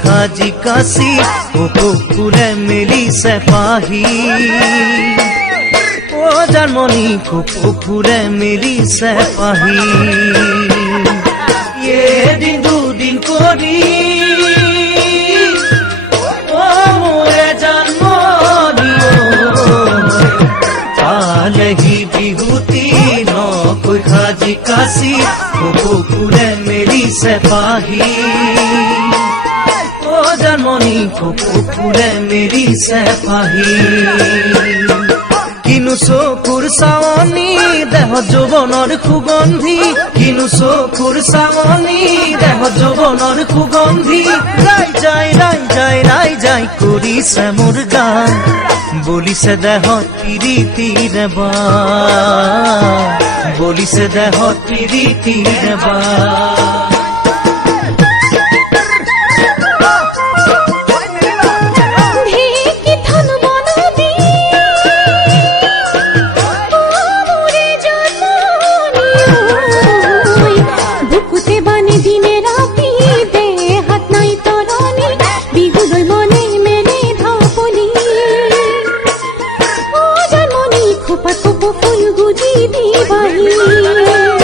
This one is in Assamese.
খাজি কাশি কুকুরে মিলি সেপাহী ও জানমনি কুকুরে মিলি সেপাহী এদিন দুদিন করি ও মোরে জানমনি পালেহি বিহুতি নকৈ খাজি কাশি কুকুরে মিলি সেপাহী ও জানমনি কুকুরে মিলি সেপাহী কিনু চকুৰ চাৱনি দেহ যৌৱনৰ সুগন্ধি কিনু চকুৰ চাৱনি দেহ যৌৱনৰ সুগন্ধি ৰাই যায় কৰিছে মোৰ গান বলিছে দেহত প্ৰীতিৰ বাণ বলিছে দেহত প্ৰীতিৰ বাণ